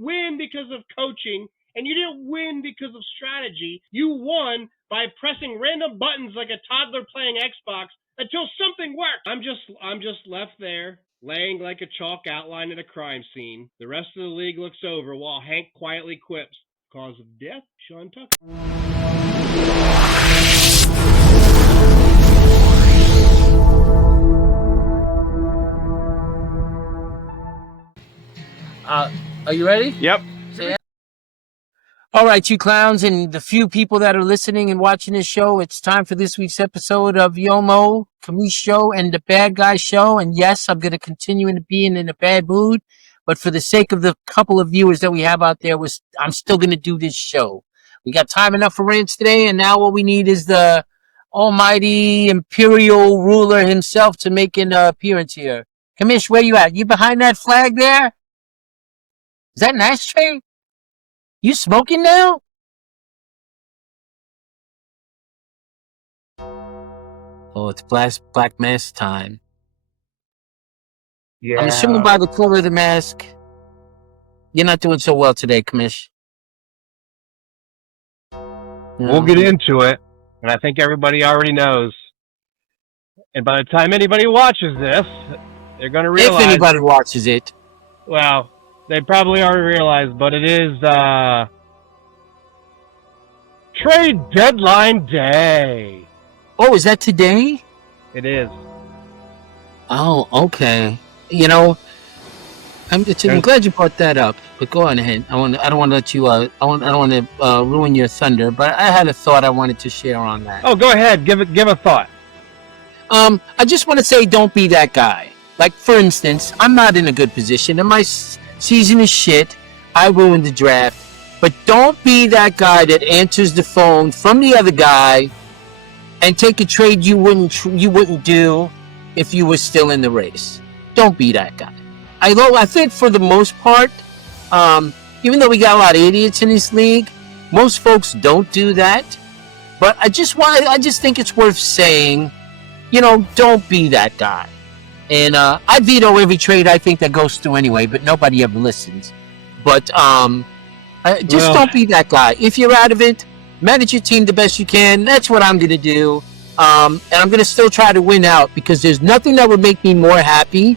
didn't win because of coaching, and you didn't win because of strategy. You won by pressing random buttons like a toddler playing Xbox until something worked. I'm just left there, laying like a chalk outline at a crime scene. The rest of the league looks over while Hank quietly quips, "Cause of death, Sean Tucker." Are you ready? Yep. All right, you clowns and the few people that are listening and watching this show, it's time for this week's episode of YoMo, COMMISHTRO, and the Bad Guy Show. And yes, I'm going to continue to be in a bad mood, but for the sake of the couple of viewers that we have out there, I'm still going to do this show. We got time enough for rants today, and now what we need is the almighty imperial ruler himself to make an appearance here. Commish, where you at? You behind that flag there? Is that an ashtray? You smoking now? Oh, it's Black Mask time. Yeah. I'm assuming by the color of the mask, you're not doing so well today, Commish. We'll get into it, and I think everybody already knows. And by the time anybody watches this, they're going to realize... If anybody watches it. Well, they probably already realized, but it is trade deadline day. Oh, is that today? It is. Oh, okay. You know, I'm glad you brought that up. But go on ahead. I don't want to let you. I don't want to ruin your thunder. But I had a thought I wanted to share on that. Oh, go ahead. Give a thought. I just want to say, don't be that guy. Like, for instance, I'm not in a good position, and my season is shit. I ruined the draft. But don't be that guy that answers the phone from the other guy and take a trade you wouldn't do if you were still in the race. Don't be that guy. I think for the most part, even though we got a lot of idiots in this league, most folks don't do that. But I just think it's worth saying, don't be that guy. And I veto every trade I think that goes through anyway, but nobody ever listens. But don't be that guy. If you're out of it, manage your team the best you can. That's what I'm going to do. And I'm going to still try to win out because there's nothing that would make me more happy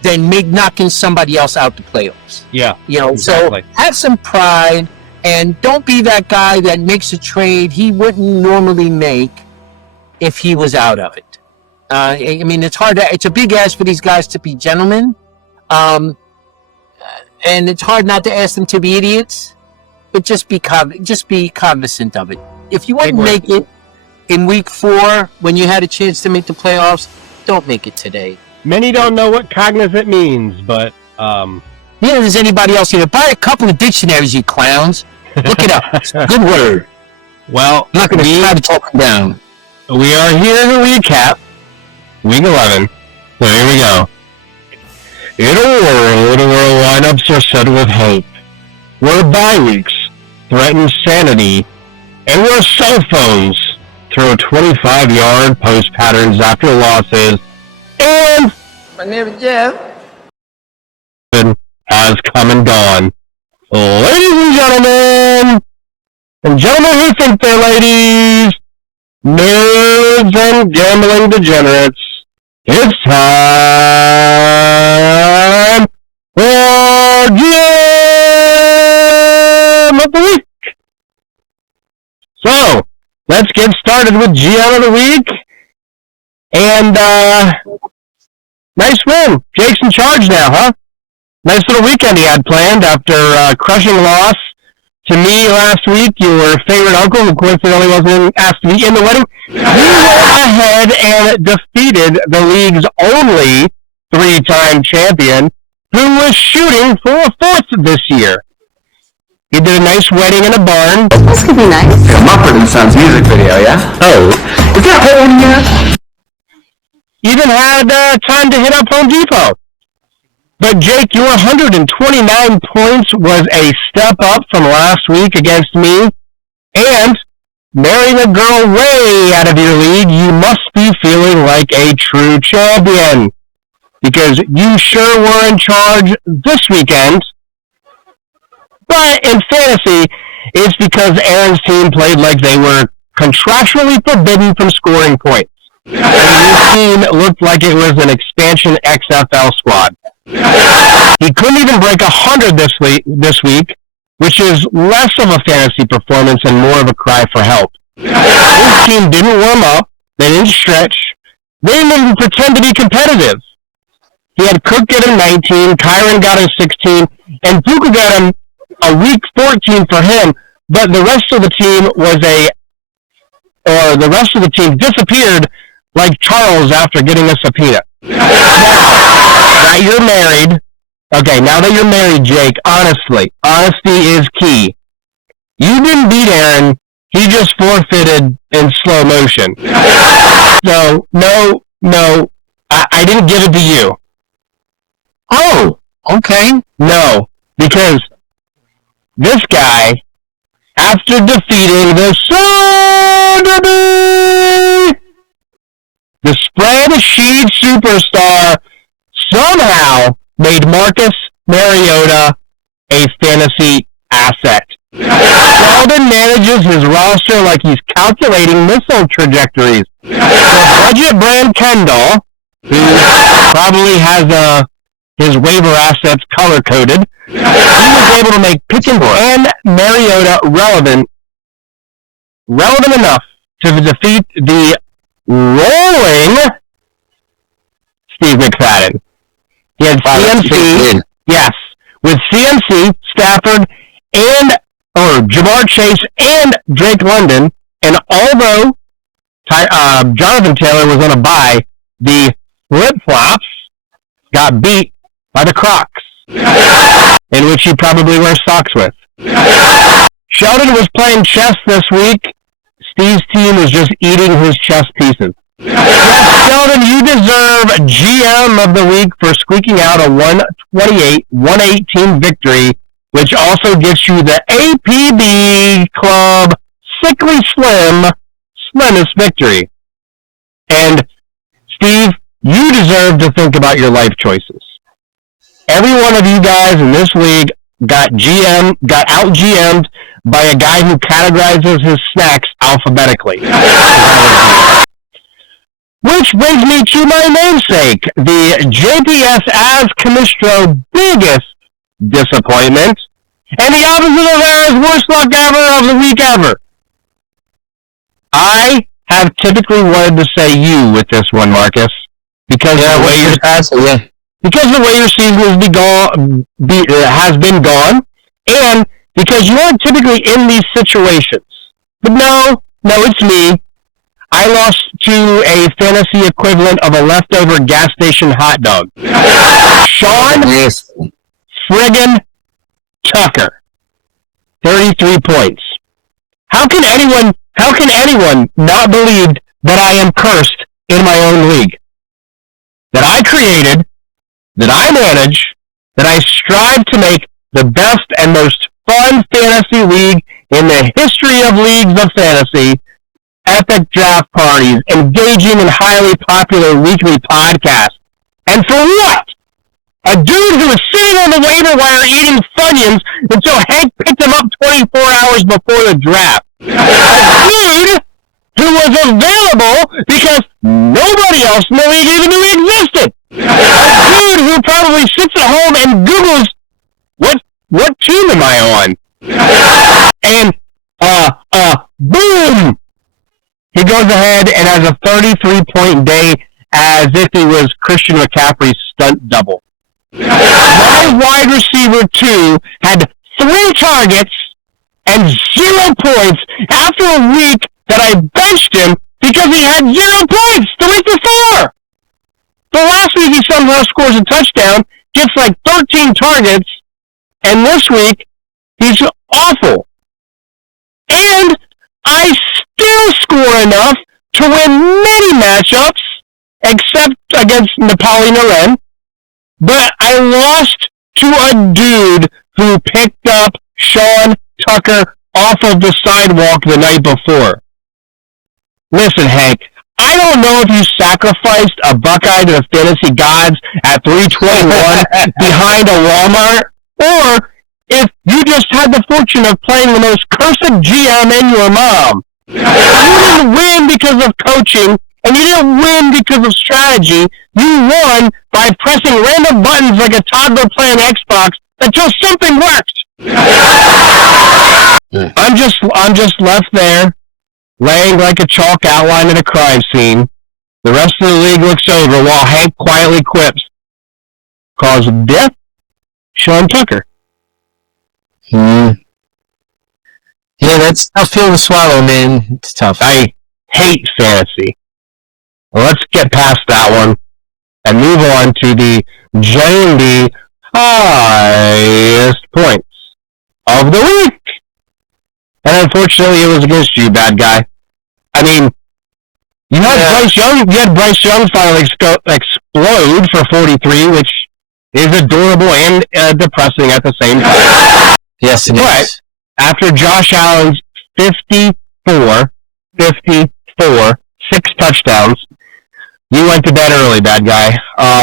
than knocking somebody else out the playoffs. Yeah, exactly. So have some pride and don't be that guy that makes a trade he wouldn't normally make if he was out of it. I mean, it's a big ask for these guys to be gentlemen. And it's hard not to ask them to be idiots, but just be cognizant of it. If you wouldn't make it in week 4 when you had a chance to make the playoffs, don't make it today. Many don't know what cognizant means, but neither does anybody else here. Buy a couple of dictionaries, you clowns. Look it up. It's a good word. Well, I'm not going to try to talk them down. We are here to recap Week 11. So here we go. In a world where lineups are set with hope, where bye weeks threaten sanity, and where cell phones throw 25-yard post patterns after losses, and my name is Jeff has come and gone. Ladies and gentlemen who think they're ladies, nerds and gambling degenerates, it's time for GM of the Week. So, let's get started with GM of the Week. And, nice win. Jake's in charge now, huh? Nice little weekend he had planned after a crushing loss to me last week. Your favorite uncle, who coincidentally wasn't asked to be in the wedding, he went ahead and defeated the league's only 3-time champion, who was shooting for a 4th this year. He did a nice wedding in a barn. This could be nice. Like a Mumford & Sons music video, yeah? Oh, is that whole in here? Even had time to hit up Home Depot. But Jake, your 129 points was a step up from last week against me. And marrying a girl way out of your league, you must be feeling like a true champion. Because you sure were in charge this weekend But in fantasy, it's because Aaron's team played like they were contractually forbidden from scoring points. And his team looked like it was an expansion XFL squad. He couldn't even break 100 this week, which is less of a fantasy performance and more of a cry for help. His team didn't warm up, they didn't stretch, they didn't even pretend to be competitive. He had Cook get him 19, Kyron got him 16, and Puka got him a week 14 for him, but the rest of the team disappeared like Charles after getting a subpoena. Now that you're married, Jake, honesty is key. You didn't beat Aaron, he just forfeited in slow motion. So, no, I didn't give it to you. Oh, okay. No, because this guy, after defeating the spreadsheet superstar, somehow made Marcus Mariota a fantasy asset. Sheldon manages his roster like he's calculating missile trajectories. The budget brand Kendall, who probably has his waiver assets color-coded, he was able to make Pickens and Mariota relevant enough to defeat the rolling Steve McFadden. He had CMC, yes, with CMC, Stafford, or Jamar Chase and Drake London, and although Jonathan Taylor was on a bye, the flip-flops got beat by the Crocs, in which he probably wears socks with. Sheldon was playing chess this week. Steve's team was just eating his chess pieces. Yes, Sheldon, you deserve GM of the week for squeaking out a 128-118 victory, which also gives you the APB Club Sickly Slimmest victory. And, Steve, you deserve to think about your life choices. Every one of you guys in this league got out-GM'd by a guy who categorizes his snacks alphabetically. Which brings me to my namesake, the JPS as COMMISHTRO biggest disappointment, and the opposite of Aaron's worst luck ever of the week ever. I have typically wanted to say you with this one, Marcus, because because the way your season has been gone, and because you aren't typically in these situations. But no, it's me. I lost to a fantasy equivalent of a leftover gas station hot dog. Sean friggin' Tucker. 33 points. How can anyone not believe that I am cursed in my own league? That I created, that I manage, that I strive to make the best and most fun fantasy league in the history of leagues of fantasy, epic draft parties, engaging and highly popular weekly podcasts. And for what? A dude who was sitting on the waiver wire eating Funyuns until Hank picked him up 24 hours before the draft. A dude who was available because nobody else in the league even knew he existed. A dude who probably sits at home and Googles, what team am I on? And, boom! He goes ahead and has a 33-point day as if he was Christian McCaffrey's stunt double. My wide receiver 2 had 3 targets and 0 points after a week that I benched him because he had 0 points the week before. The last week he somehow scores a touchdown, gets like 13 targets, and this week he's awful. And I still score enough to win many matchups, except against Napoleon Aren. But I lost to a dude who picked up Sean Tucker off of the sidewalk the night before. Listen, Hank, I don't know if you sacrificed a Buckeye to the fantasy gods at 321 behind a Walmart, or if you just had satisfaction of playing the most cursed GM in your mom. You didn't win because of coaching, and you didn't win because of strategy. You won by pressing random buttons like a toddler playing Xbox until something worked. I'm just left there, laying like a chalk outline at a crime scene. The rest of the league looks over while Hank quietly quips, "Cause of death, Sean Tucker." Yeah, that's a tough pill to swallow, man. It's tough. I hate fantasy. Well, let's get past that one and move on to the J&D highest points of the week. And unfortunately, it was against you, bad guy. I mean, you had Bryce Young finally explode for 43, which is adorable and depressing at the same time. Yes, it is. After Josh Allen's 54, 6 touchdowns, you went to bed early, bad guy.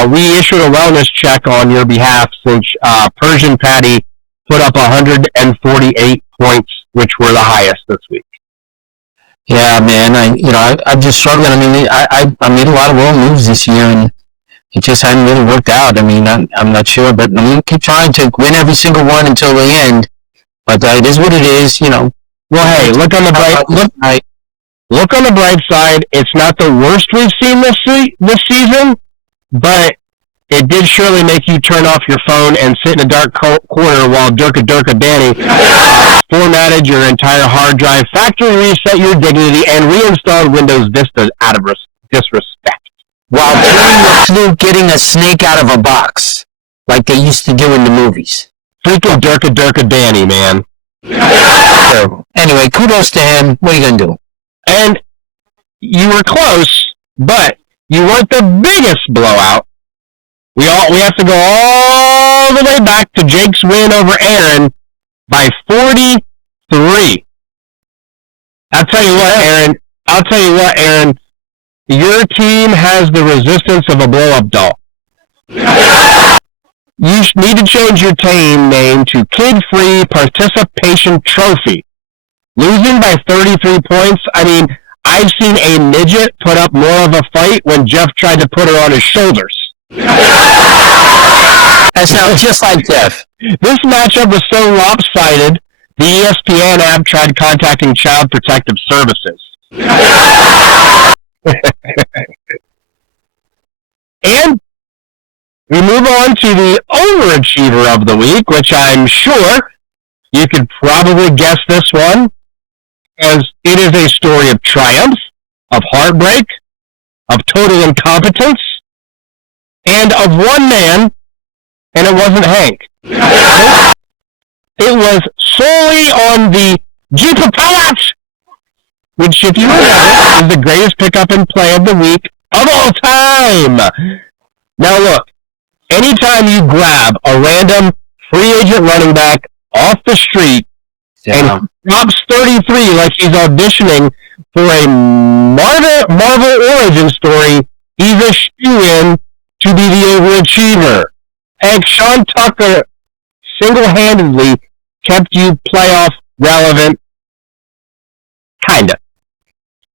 We issued a wellness check on your behalf since Persian Patty put up 148 points, which were the highest this week. Yeah, man. I'm just struggling. I mean, I made a lot of wrong moves this year, and it just hadn't really worked out. I mean, I'm not sure, but I'm going to keep trying to win every single one until the end. But it is what it is, Well, hey, look on the bright side. It's not the worst we've seen this season, but it did surely make you turn off your phone and sit in a dark corner while Durka Danny formatted your entire hard drive, factory reset your dignity, and reinstalled Windows Vista out of disrespect. While doing the fluke getting a snake out of a box, like they used to do in the movies. Freaking Durka Danny, man. Anyway, kudos to him. What are you going to do? And you were close, but you weren't the biggest blowout. We have to go all the way back to Jake's win over Aaron by 43. I'll tell you what, Aaron. Your team has the resistance of a blow-up doll. You need to change your team name to Kid-Free Participation Trophy. Losing by 33 points, I mean, I've seen a midget put up more of a fight when Jeff tried to put her on his shoulders. That sounds just like Jeff. This matchup was so lopsided, the ESPN app tried contacting Child Protective Services. And we move on to the overachiever of the week, which I'm sure you could probably guess this one, as it is a story of triumph, of heartbreak, of total incompetence, and of one man, and it wasn't Hank. It was solely on the Jeep Palace, which, if you remember, is the greatest pickup and play of the week of all time. Now look, anytime you grab a random free agent running back off the street and drops 33 like he's auditioning for a Marvel origin story, he's a shoo-in to be the overachiever. And Sean Tucker single-handedly kept you playoff relevant. Kinda.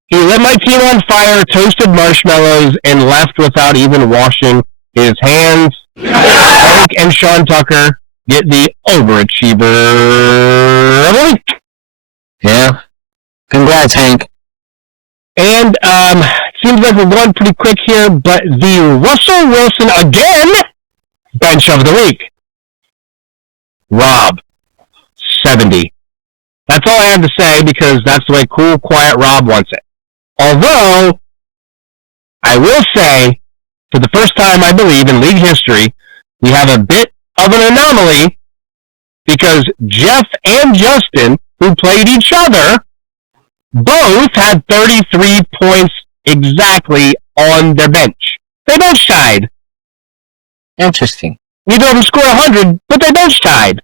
He lit my team on fire, toasted marshmallows, and left without even washing his hands. Hank and Sean Tucker get the overachiever of the week. Yeah. Congrats, Hank. And seems like we're going pretty quick here, but the Russell Wilson again bench of the week. Rob, 70. That's all I have to say because that's the way cool, quiet Rob wants it. Although, I will say, for the first time, I believe, in league history, we have a bit of an anomaly because Jeff and Justin, who played each other, both had 33 points exactly on their bench. They both tied. Interesting. Neither of them scored 100, but they both tied.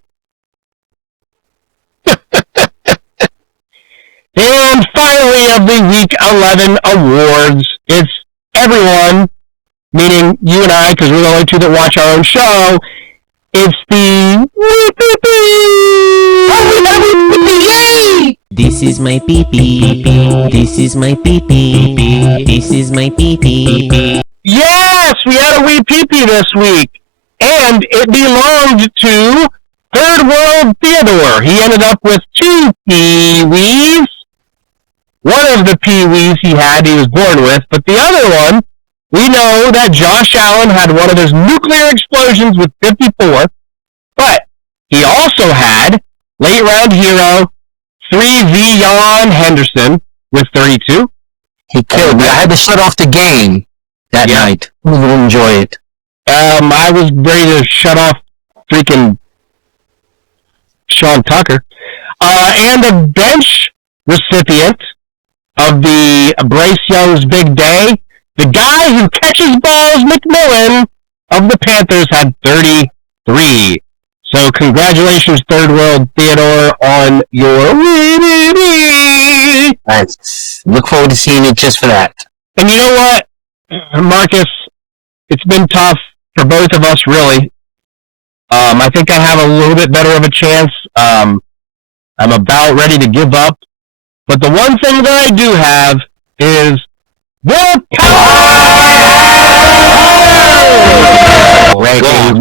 And finally, of the Week 11 awards, it's everyone, meaning you and I, because we're the only two that watch our own show. It's the This is my pee-pee. This is my pee-pee. This is my pee-pee. Yes, we had a wee pee-pee this week, and it belonged to Third World Theodore. He ended up with 2 pee-wees. One of the pee-wees he was born with, but the other one, we know that Josh Allen had one of his nuclear explosions with 54, but he also had late-round hero 3V Jan Henderson with 32. He killed me. I had to shut off the game that night. I didn't enjoy it. I was ready to shut off freaking Sean Tucker. And a bench recipient of the Bryce Young's big day, the guy who catches balls, McMillan, of the Panthers, had 33. So congratulations, Third World Theodore, on your win. Nice. Look forward to seeing it just for that. And you know what, Marcus? It's been tough for both of us, really. I think I have a little bit better of a chance. I'm about ready to give up. But the one thing that I do have is the power!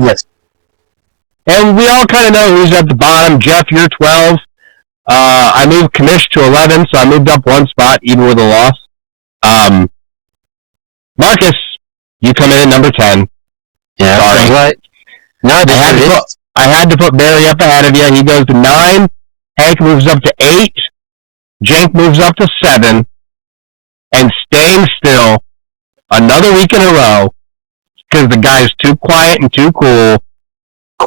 Yes. And we all kind of know who's at the bottom. Jeff, you're 12. I moved Commish to 11, so I moved up 1 spot, even with a loss. Marcus, you come in at number 10. Yeah, sorry. Right. No, I had to put Barry up ahead of you. He goes to 9. Hank moves up to 8. Jank moves up to 7. And staying still another week in a row because the guy is too quiet and too cool.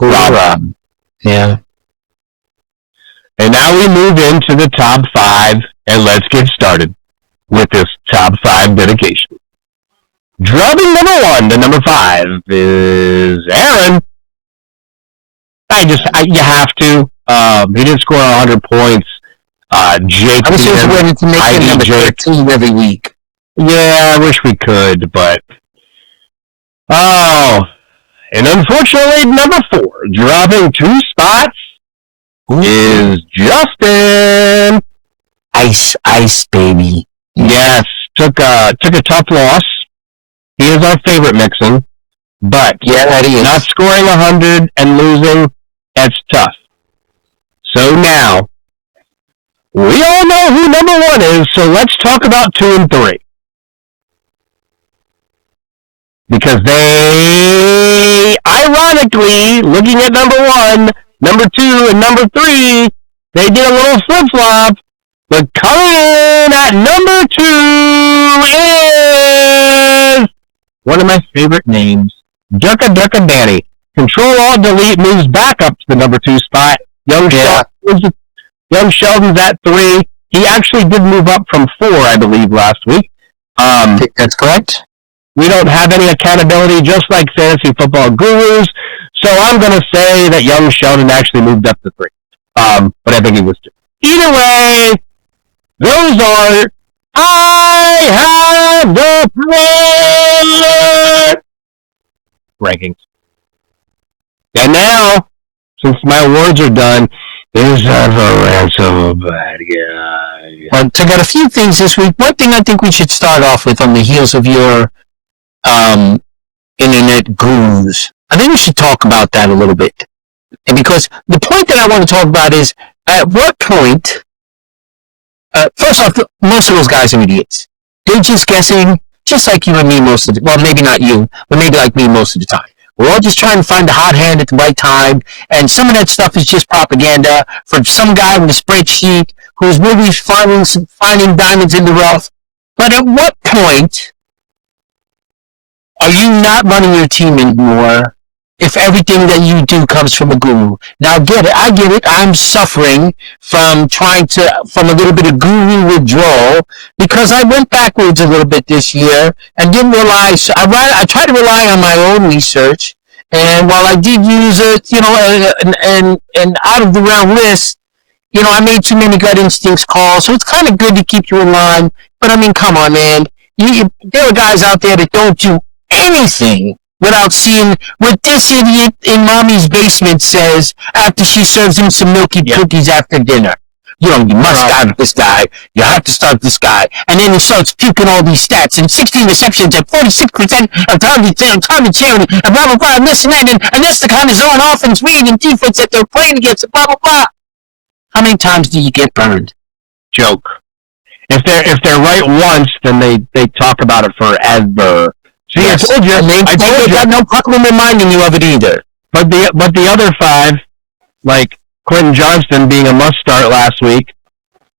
Rob. Yeah. And now we move into the top 5, and let's get started with this top 5 dedication. Drubbing number 1 to number 5 is Aaron. You have to. He didn't score 100 points. Jake. I was just waiting to make him number 13 every week. Yeah, I wish we could, but and unfortunately, number 4, dropping 2 spots, is Justin. Ice, baby. Yes, took a tough loss. He is our favorite Mixon, but yeah, that is. Not scoring 100 and losing, that's tough. So now, we all know who number 1 is, so let's talk about 2 and 3. Because they, ironically, looking at number 1, number 2, and number 3, they did a little flip-flop. But coming in at number 2 is one of my favorite names, Ducka Danny. Control-Alt-Delete moves back up to the number 2 spot. Young Sheldon's at 3. He actually did move up from 4, I believe, last week. I think that's correct. We don't have any accountability, just like fantasy football gurus. So I'm going to say that young Sheldon actually moved up to 3. But I think he was 2. Either way, those are I have the rankings. And now, since my awards are done, there's the rants of a bad guy. Well, I got a few things this week. One thing I think we should start off with on the heels of your internet gurus. I think we should talk about that a little bit. And because the point that I want to talk about is, at what point, first off, most of those guys are idiots. They're just guessing, just like you and me most of the time. Well, maybe not you, but maybe like me most of the time. We're all just trying to find the hot hand at the right time, and some of that stuff is just propaganda from some guy with a spreadsheet who's maybe finding diamonds in the rough. But at what point are you not running your team anymore if everything that you do comes from a guru? Now, I get it. I'm suffering from from a little bit of guru withdrawal because I went backwards a little bit this year and didn't realize. I tried to rely on my own research, and while I did use it, an out of the round list, I made too many gut instincts calls. So it's kind of good to keep you in line. But I mean, come on, man. There are guys out there that don't do anything without seeing what this idiot in mommy's basement says after she serves him some milky cookies after dinner. You must start this guy. You have to start this guy. And then he starts puking all these stats and 16 receptions and 46% of target sharing and blah, blah, blah, and this and that. And that's the kind of zone offense, read, and defense that they're playing against, blah, blah, blah. How many times do you get burned? Joke. If they're right once, then they talk about it forever. See, yes. I told you. I told you. Got no problem reminding you of it either. But the other 5, like Quentin Johnston being a must start last week,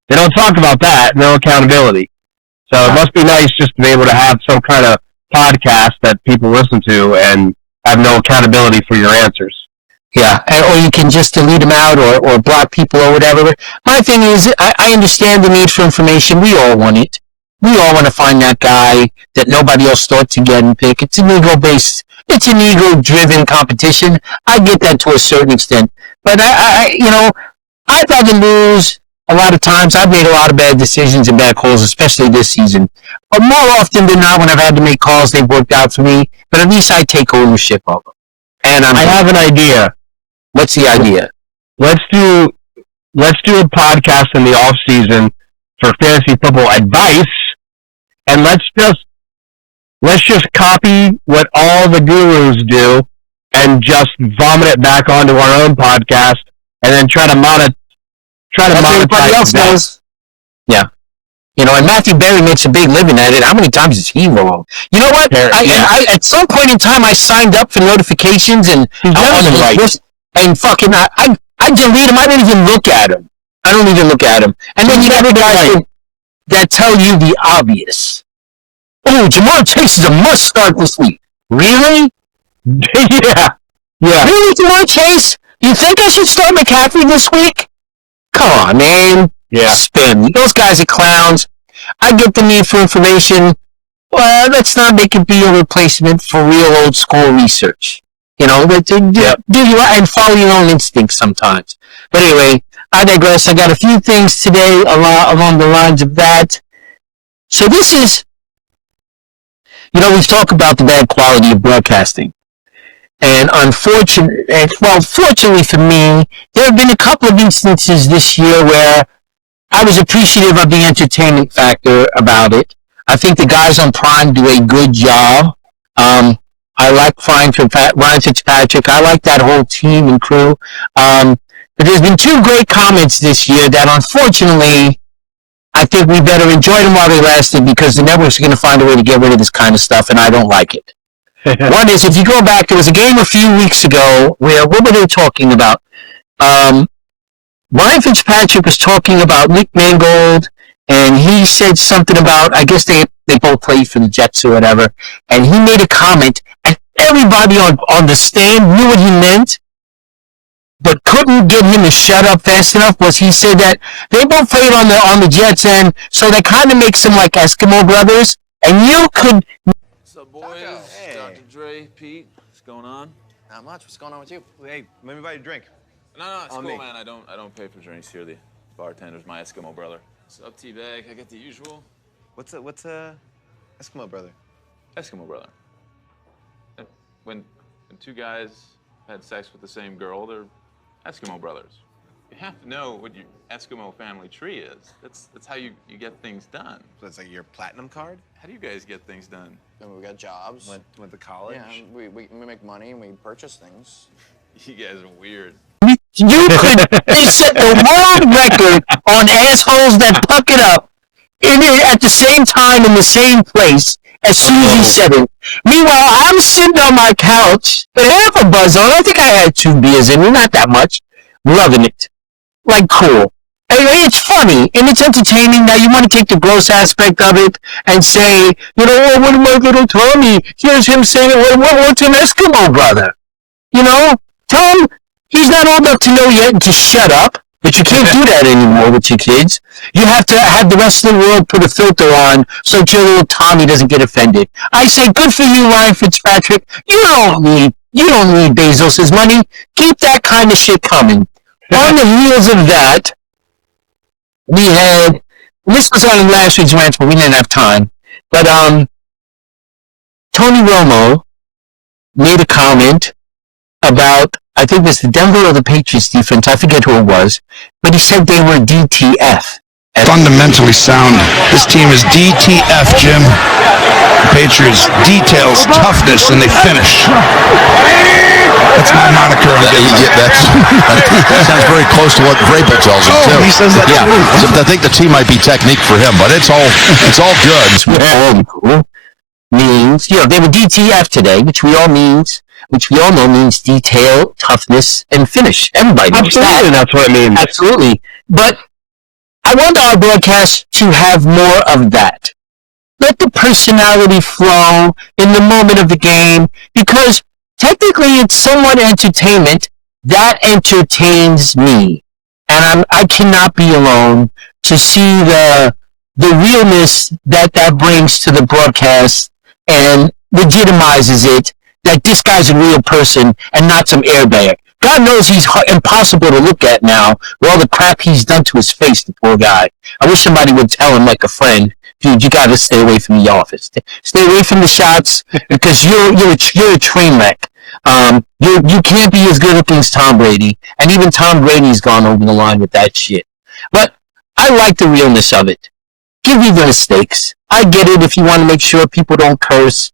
they don't talk about that. No accountability. So it must be nice just to be able to have some kind of podcast that people listen to and have no accountability for your answers. Yeah, or you can just delete them out or block people or whatever. My thing is, I understand the need for information. We all want it. We all want to find that guy that nobody else thought to get and pick. It's an ego-based, it's an ego-driven competition. I get that to a certain extent. But I'd rather lose a lot of times. I've made a lot of bad decisions and bad calls, especially this season. But more often than not, when I've had to make calls, they've worked out for me. But at least I take ownership of them. And I have an idea. What's the idea? Let's do a podcast in the off season for fantasy football advice, and let's just copy what all the gurus do, and just vomit it back onto our own podcast, and then try to monetize everybody else does. Yeah. And Matthew Berry makes a big living at it. How many times is he wrong? You know what? I at some point in time, I signed up for notifications and and fucking, I delete them. I don't even look at them. And then you got guys that tell you the obvious. Oh, Jamar Chase is a must start this week. Really? Yeah. Really, Jamar Chase? You think I should start McCaffrey this week? Come on, man. Yeah. Spin. Those guys are clowns. I get the need for information. Well, let's not make it be a replacement for real old school research. Do you and follow your own instincts sometimes. But anyway, I digress. I got a few things today along the lines of that. So this is, we've talked about the bad quality of broadcasting. And fortunately for me, there have been a couple of instances this year where I was appreciative of the entertainment factor about it. I think the guys on Prime do a good job. I like Ryan Fitzpatrick. I like that whole team and crew. But there's been 2 great comments this year that, unfortunately, I think we better enjoy them while they lasted, because the networks are going to find a way to get rid of this kind of stuff, and I don't like it. One is, if you go back, there was a game a few weeks ago where, what were they talking about? Ryan Fitzpatrick was talking about Nick Mangold, and he said something about, I guess they both played for the Jets or whatever, and he made a comment, and everybody on the stand knew what he meant, but couldn't get him to shut up fast enough. Was he said that they both played on the Jets end, so that kind of makes them like Eskimo brothers, and you could... What's up, boys? Hey. Dr. Dre, Pete, what's going on? Not much. What's going on with you? Hey, let me buy you a drink. No, it's cool, man. I don't pay for drinks here. The bartender's my Eskimo brother. What's up, T-Bag? I get the usual. What's a Eskimo brother? Eskimo brother. When 2 guys had sex with the same girl, they're Eskimo brothers. You have to know what your Eskimo family tree is. That's how you get things done. So it's like your platinum card? How do you guys get things done? And we got jobs. Went to college? Yeah, we make money and we purchase things. You guys are weird. You could set the world record on assholes that puck it up at the same time in the same place as soon as he said it. Meanwhile, I'm sitting on my couch with half a buzz on. I think I had 2 beers in me, not that much. Loving it. Like, cool. It's funny and it's entertaining. Now you want to take the gross aspect of it and say, what about little Tommy? Here's him saying, what's an Eskimo brother? Tell him he's not old enough to know yet and to shut up. But you can't do that anymore with your kids. You have to have the rest of the world put a filter on so your little Tommy doesn't get offended. I say, good for you, Ryan Fitzpatrick. You don't need Bezos' money. Keep that kind of shit coming. On the heels of that, we had, this was on last week's rant, but we didn't have time. But Tony Romo made a comment about, I think it was the Denver or the Patriots defense, I forget who it was, but he said they were DTF. Fundamentally sound. This team is DTF, Jim. Patriots, details, toughness, and they finish. That's my moniker. That sounds very close to what Vrabel tells him, too. He says that yeah. too. So I think the T might be technique for him, but it's all good. Means, they were DTF today, which we all know means detail, toughness, and finish. Everybody knows that. Absolutely, that's what it means. Absolutely. But I want our broadcast to have more of that. Let the personality flow in the moment of the game, because technically it's somewhat entertainment that entertains me. And I cannot be alone to see the realness that brings to the broadcast and legitimizes it, that this guy's a real person and not some airbag. God knows he's impossible to look at now with all the crap he's done to his face, the poor guy. I wish somebody would tell him like a friend, dude, you got to stay away from the office. Stay away from the shots because you're a train wreck. You can't be as good looking as Tom Brady, and even Tom Brady's gone over the line with that shit. But I like the realness of it. Give me the mistakes. I get it if you want to make sure people don't curse.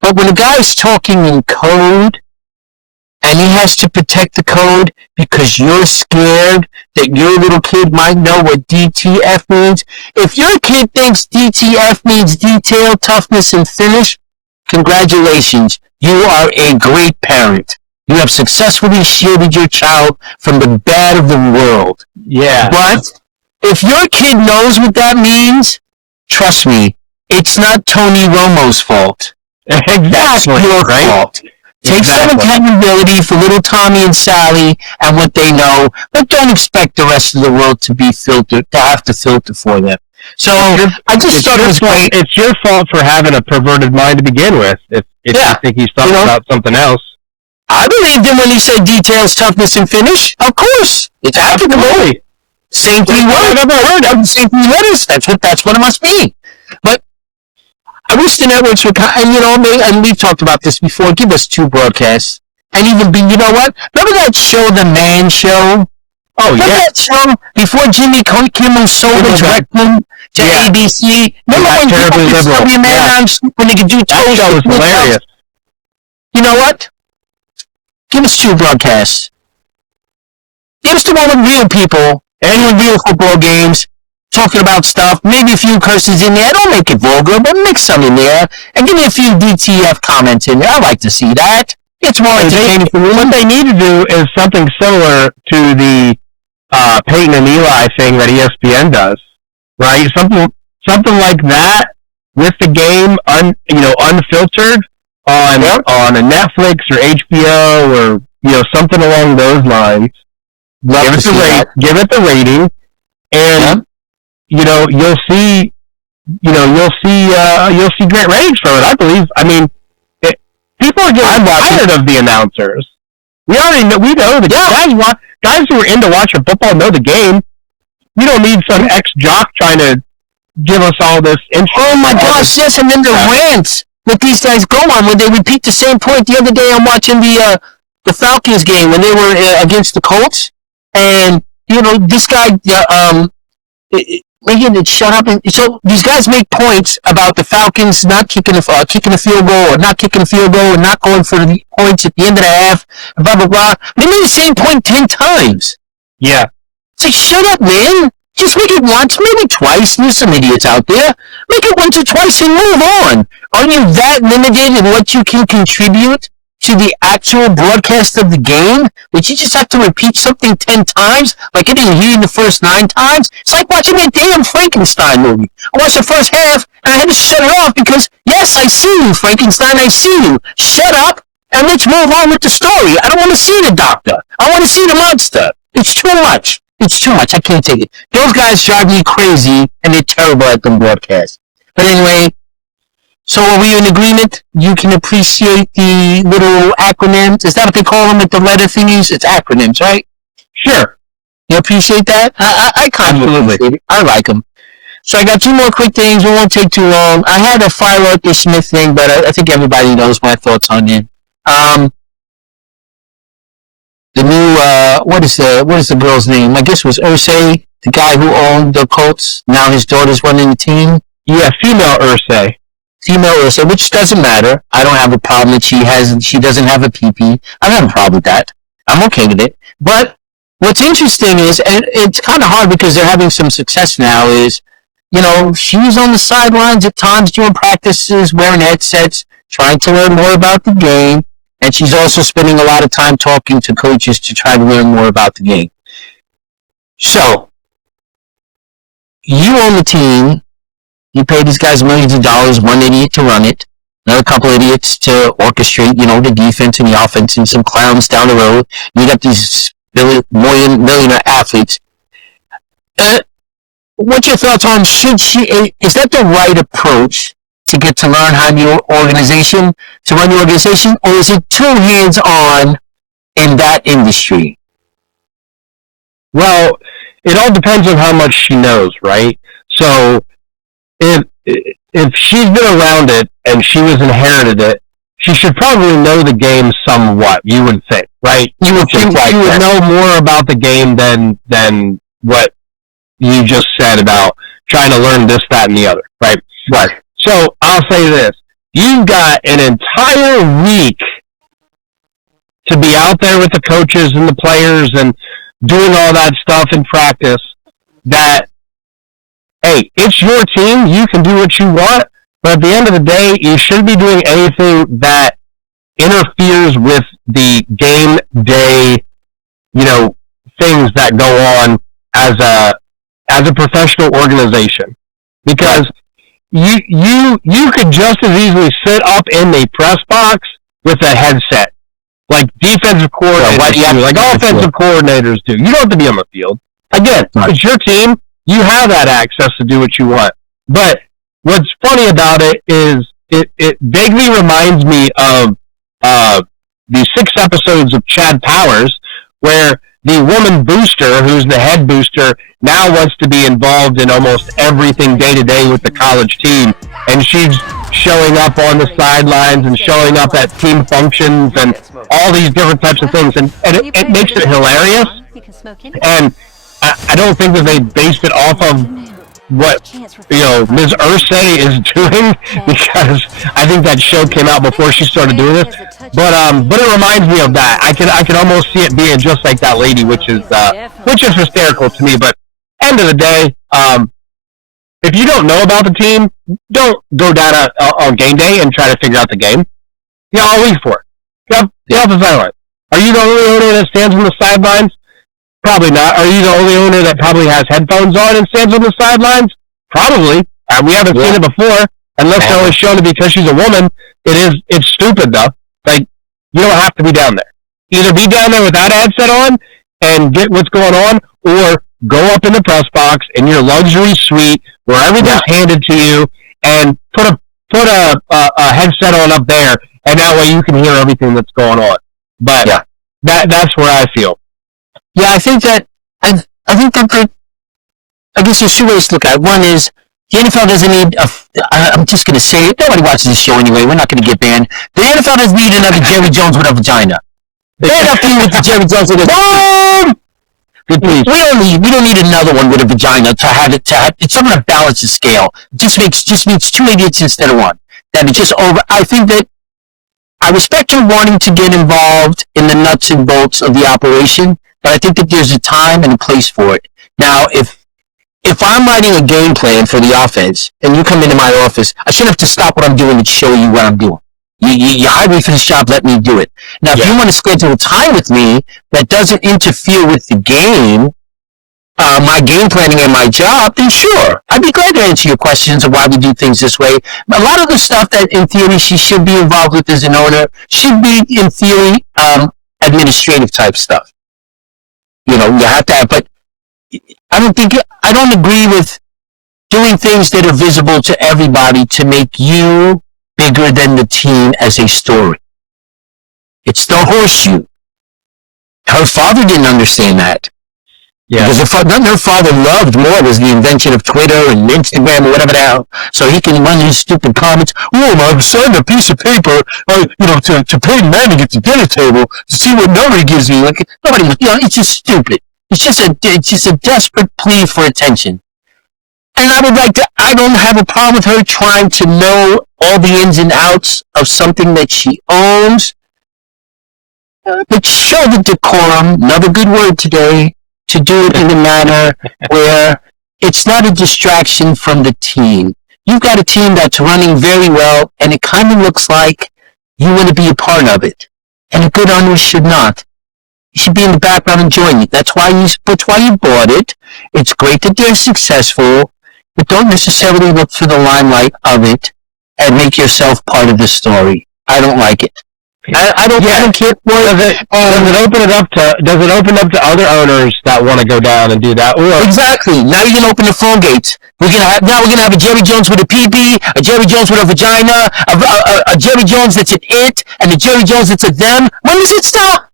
But when a guy's talking in code, and he has to protect the code because you're scared that your little kid might know what DTF means. If your kid thinks DTF means detail, toughness, and finish, congratulations. You are a great parent. You have successfully shielded your child from the bad of the world. Yeah. But if your kid knows what that means, trust me, it's not Tony Romo's fault. Exactly. That's your fault. Take some Exactly. accountability for little Tommy and Sally and what they know, but don't expect the rest of the world to be filtered, to have to filter for them. So I just thought it was great. It's your fault for having a perverted mind to begin with. If you think he's talking about something else. I believed him when he said details, toughness, and finish. Of course, it's applicable. Same three words. I've never heard of same three letters. That's what it must be. But I wish the networks would, and we've talked about this before, give us 2 broadcasts. And even be, you know what? Remember that show, The Man Show? Oh, Remember that show before Jimmy Kimmel sold his rectum to ABC? Remember when terribly people could liberal. still be a man when they could do That toast? show was hilarious. You know what? Give us 2 broadcasts. Give us the one with real people and with real football games, talking about stuff, maybe a few curses in there. Don't make it vulgar, but mix some in there. And give me a few DTF comments in there. I like to see that. It's more entertaining for me. What they need to do is something similar to the Peyton and Eli thing that ESPN does, right? Something like that with the game, unfiltered on a Netflix or HBO or something along those lines. Give it the rating, and you'll see great ratings from it. I believe. I mean, people are getting tired of the announcers. We know the guys who are into watching football know the game. We don't need some ex-jock trying to give us all this info. Oh my gosh, yes, and then the rants that these guys go on when they repeat the same point. The other day I'm watching the Falcons game when they were against the Colts, and this guy shut up. And so these guys make points about the Falcons not kicking a field goal or not kicking a field goal and not going for the points at the end of the half, blah, blah, blah. They made the same point 10 times. Yeah. It's like, shut up, man. Just make it once, maybe twice. There's some idiots out there. Make it once or twice and move on. Are you that limited in what you can contribute to the actual broadcast of the game, that you just have to repeat something 10 times, like I didn't hear you the first 9 times? It's like watching that damn Frankenstein movie. I watched the first half, and I had to shut it off because, yes, I see you, Frankenstein, I see you. Shut up, and let's move on with the story. I don't want to see the doctor. I want to see the monster. It's too much. It's too much. I can't take it. Those guys drive me crazy, and they're terrible at the broadcast. But anyway, so are we in agreement? You can appreciate the little acronyms. Is that what they call them with the letter thingies? It's acronyms, right? Sure. You appreciate that? I kind of appreciate it. I like them. So I got 2 more quick things. We won't take too long. I had a fire Arthur Smith thing, but I think everybody knows my thoughts on it. the new what is the girl's name? I guess it was Ursay, the guy who owned the Colts. Now his daughter's running the team. Yeah, female Ursay. Female Ursay, which doesn't matter. I don't have a problem that she doesn't have a PP. I don't have a problem with that. I'm okay with it. But what's interesting is, and it's kind of hard because they're having some success now, is, you know, she's on the sidelines at times doing practices, wearing headsets, trying to learn more about the game. And she's also spending a lot of time talking to coaches to try to learn more about the game. So, you own the team. You pay these guys millions of dollars, one idiot to run it, another couple idiots to orchestrate, you know, the defense and the offense, and some clowns down the road. You got these millionaire athletes. What's your thoughts on, is that the right approach to get to learn how your organization, to run your organization, or is it too hands-on in that industry? Well, it all depends on how much she knows, right? So, if she's been around it and she was inherited it, she should probably know the game somewhat, you would think, right? You would know more about the game than what you just said about trying to learn this, that, and the other, right? Right. So I'll say this. You've got an entire week to be out there with the coaches and the players and doing all that stuff in practice that, hey, it's your team. You can do what you want. But at the end of the day, you shouldn't be doing anything that interferes with the game day, you know, things that go on as a professional organization. Because you could just as easily sit up in the press box with a headset, like defensive coordinators do, like offensive coordinators do. You don't have to be on the field. Again, it's your team. You have that access to do what you want. But what's funny about it is it vaguely reminds me of the 6 episodes of Chad Powers, where the woman booster, who's the head booster, now wants to be involved in almost everything day to day with the college team. And she's showing up on the sidelines and showing up at team functions and all these different types of things. And it makes it hilarious. And I don't think that they based it off of what, you know, Ms. Ursay is doing, because I think that show came out before she started doing this. But it reminds me of that. I can almost see it being just like that lady, which is hysterical to me. But end of the day, if you don't know about the team, don't go down on game day and try to figure out the game. Yeah, all week for it. Get off the sideline. Are you the only owner that stands on the sidelines? Probably not. Are you the only owner that probably has headphones on and stands on the sidelines? Probably. We haven't seen it before, unless they're only showing it because she's a woman. It's stupid, though. Like, you don't have to be down there. Either be down there without a headset on and get what's going on, or go up in the press box in your luxury suite where everything's handed to you, and put a headset on up there, and that way you can hear everything that's going on. But that's where I feel. Yeah, I think that I guess there's 2 ways to look at it. One is the NFL doesn't need I'm just going to say it. Nobody watches this show anyway. We're not going to get banned. The NFL doesn't need another Jerry Jones with a vagina. Fair enough to you with the Jerry Jones with a vagina. We don't need another one with a vagina to have it's something to balance the scale. It just means 2 idiots instead of one. That it's just over. I think that I respect her wanting to get involved in the nuts and bolts of the operation, but I think that there's a time and a place for it. Now, if I'm writing a game plan for the offense and you come into my office, I shouldn't have to stop what I'm doing to show you what I'm doing. You hired me for this job, let me do it. Now, if you want to schedule time with me that doesn't interfere with the game, my game planning and my job, then sure. I'd be glad to answer your questions of why we do things this way. But a lot of the stuff that, in theory, she should be involved with as an owner should be, in theory, administrative type stuff. You know, you have to have, but I don't agree with doing things that are visible to everybody to make you bigger than the team as a story. It's the horseshoe. Her father didn't understand that. Yeah. Because nothing her father loved more was the invention of Twitter and Instagram or whatever the hell. So he can run his stupid comments. Oh, my son, a piece of paper, to Peyton Manning at the dinner table to see what nobody gives me. Like nobody, it's just stupid. It's just a desperate plea for attention. And I don't have a problem with her trying to know all the ins and outs of something that she owns. But show the decorum, another good word today, to do it in a manner where it's not a distraction from the team. You've got a team that's running very well, and it kind of looks like you want to be a part of it. And a good owner should not. You should be in the background enjoying it. That's why you bought it. It's great that they're successful, but don't necessarily look for the limelight of it and make yourself part of the story. I don't like it. I don't care for it. Does it open up to other owners that want to go down and do that? Or exactly. Now you're gonna open the floodgates. We're gonna have a Jerry Jones with a pee-pee, a Jerry Jones with a vagina, a Jerry Jones that's an it, and a Jerry Jones that's a them. When does it stop?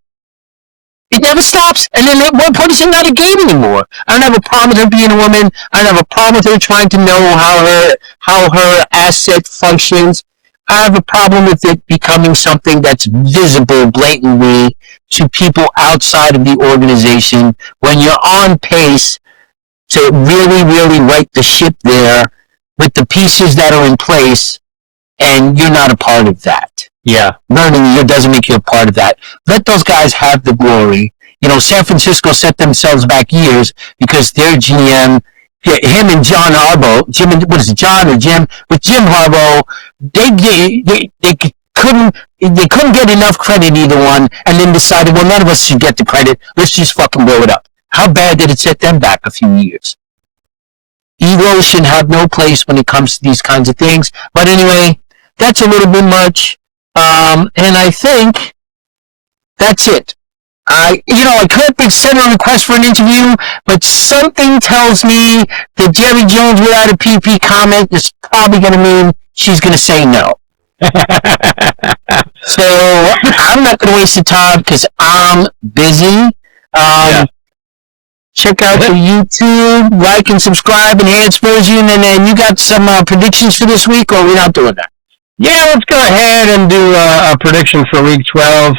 It never stops. And then at one point it's not a game anymore. I don't have a problem with her being a woman. I don't have a problem with her trying to know how her asset functions. I have a problem with it becoming something that's visible blatantly to people outside of the organization when you're on pace to really, really right the ship there with the pieces that are in place, and you're not a part of that. Yeah. Learning you doesn't make you a part of that. Let those guys have the glory. San Francisco set themselves back years because their GM, him and John Harbaugh, John or Jim? With Jim Harbaugh, they couldn't get enough credit, either one, and then decided, well, none of us should get the credit. Let's just fucking blow it up. How bad did it set them back a few years? Ego should have no place when it comes to these kinds of things. But anyway, that's a little bit much. And I think that's it. I could send a request for an interview, but something tells me that Jerry Jones without a PP comment is probably going to mean she's going to say no. So I'm not going to waste the time because I'm busy. Check out the YouTube, like and subscribe, enhanced version, and then you got some predictions for this week, or we're not doing that? Yeah, let's go ahead and do a prediction for Week 12.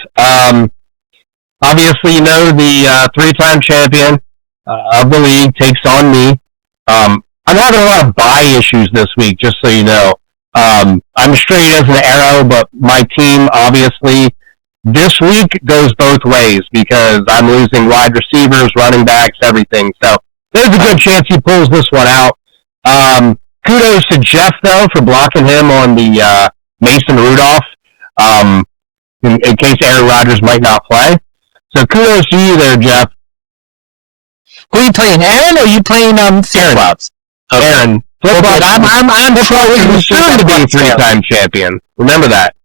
Obviously, the three-time champion of the league takes on me. I'm having a lot of bye issues this week, just so you know. I'm straight as an arrow, but my team, obviously, this week goes both ways because I'm losing wide receivers, running backs, everything. So there's a good chance he pulls this one out. Kudos to Jeff, though, for blocking him on the Mason Rudolph in case Aaron Rodgers might not play. So kudos to you there, Jeff. Who are you playing, Aaron, or are you playing Flip-Flops? Okay. Aaron. Flip-Flops. I'm soon to be three-time champion. Remember that.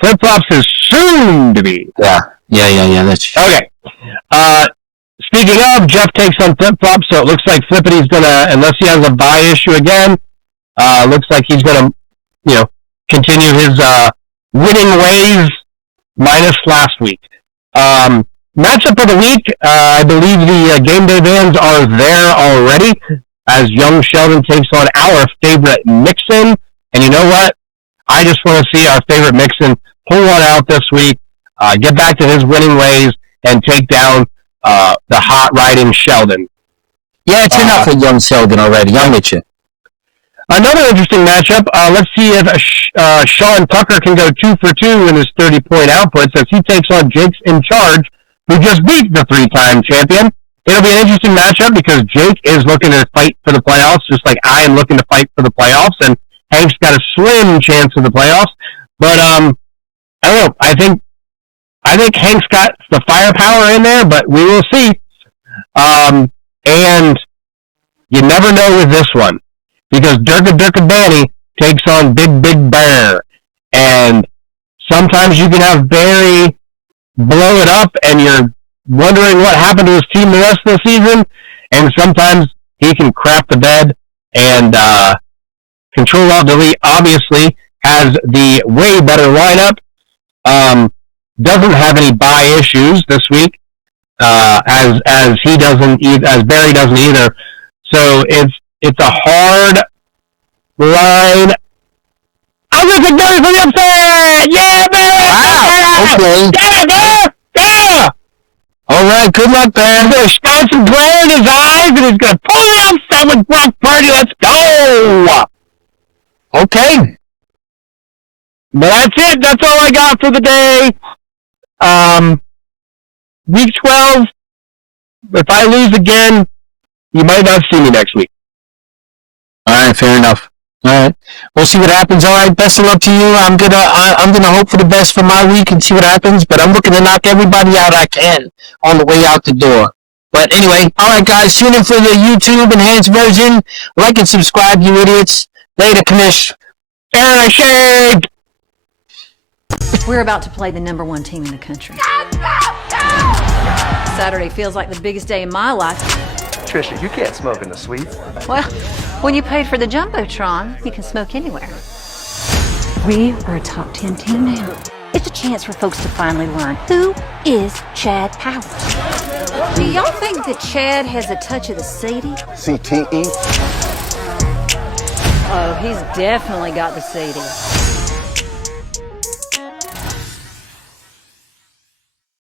Flip-Flops is soon to be. Yeah, that's true. Okay. Speaking of, Jeff takes on Flip-Flops, so it looks like Flippity's going to, unless he has a bye issue again, looks like he's going to, continue his winning ways minus last week. Matchup of the week, I believe the game day vans are there already as young Sheldon takes on our favorite Mixon. And you know what? I just want to see our favorite Mixon pull one out this week, get back to his winning ways, and take down the hot riding Sheldon. Yeah, it's enough with young Sheldon already. I'm with you. Another interesting matchup. Let's see if Sean Tucker can go 2 for 2 in his 30-point outputs as he takes on Jake's in charge, who just beat the three-time champion. It'll be an interesting matchup because Jake is looking to fight for the playoffs, just like I am looking to fight for the playoffs, and Hank's got a slim chance of the playoffs. But I don't know. I think Hank's got the firepower in there, but we will see. And you never know with this one, because Durka Banny takes on Big Bear. And sometimes you can have Barry blow it up and you're wondering what happened to his team the rest of the season. And sometimes he can crap the bed. And Control-Alt-Delete obviously has the way better lineup. Doesn't have any bye issues this week. as he doesn't, as Barry doesn't either. So it's a hard line. I'm going to take Barry for the upset! Yeah, Barry! Wow, okay. Yeah! All right, good luck, Barry. He's going to shine some glare in his eyes, and he's going to pull the upset with Brock Purdy. Let's go! Okay. But that's it. That's all I got for the day. Week 12, if I lose again, you might not see me next week. All right, fair enough. All right, we'll see what happens. All right, best of luck to you. I'm gonna hope for the best for my week and see what happens. But I'm looking to knock everybody out I can on the way out the door. But anyway, all right, guys, tune in for the YouTube enhanced version. Like and subscribe, you idiots. Later, Commish. Aaron, I shaved. We're about to play the #1 team in the country. Saturday feels like the biggest day in my life. Trisha, you can't smoke in the suite. Well, when you paid for the Jumbotron, you can smoke anywhere. We are a top 10 team now. It's a chance for folks to finally learn who is Chad Power. Do y'all think that Chad has a touch of the seedy? CTE. Oh, he's definitely got the seedy.